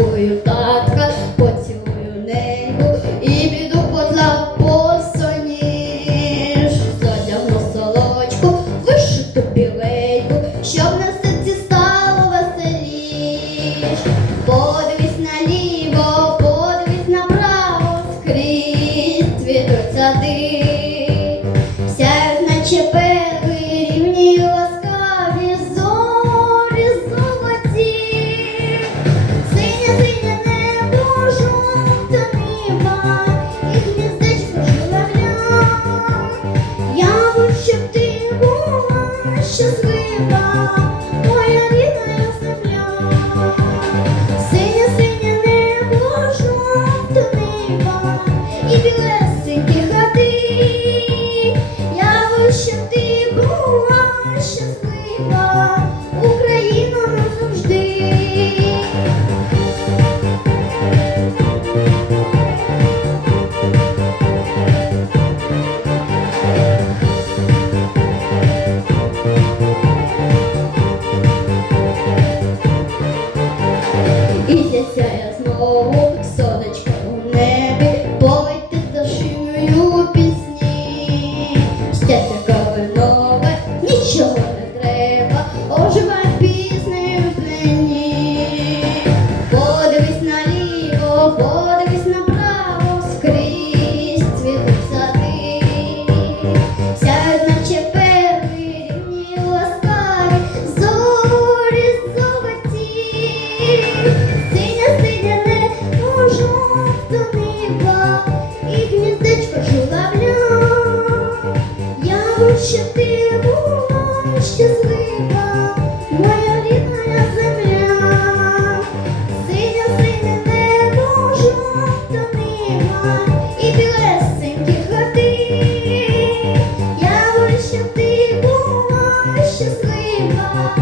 我有。Була що ти була щаслива, моя рідна земля, синя синя небо, жовта нива і білесенькі хати. Я говорю, ти була щаслива.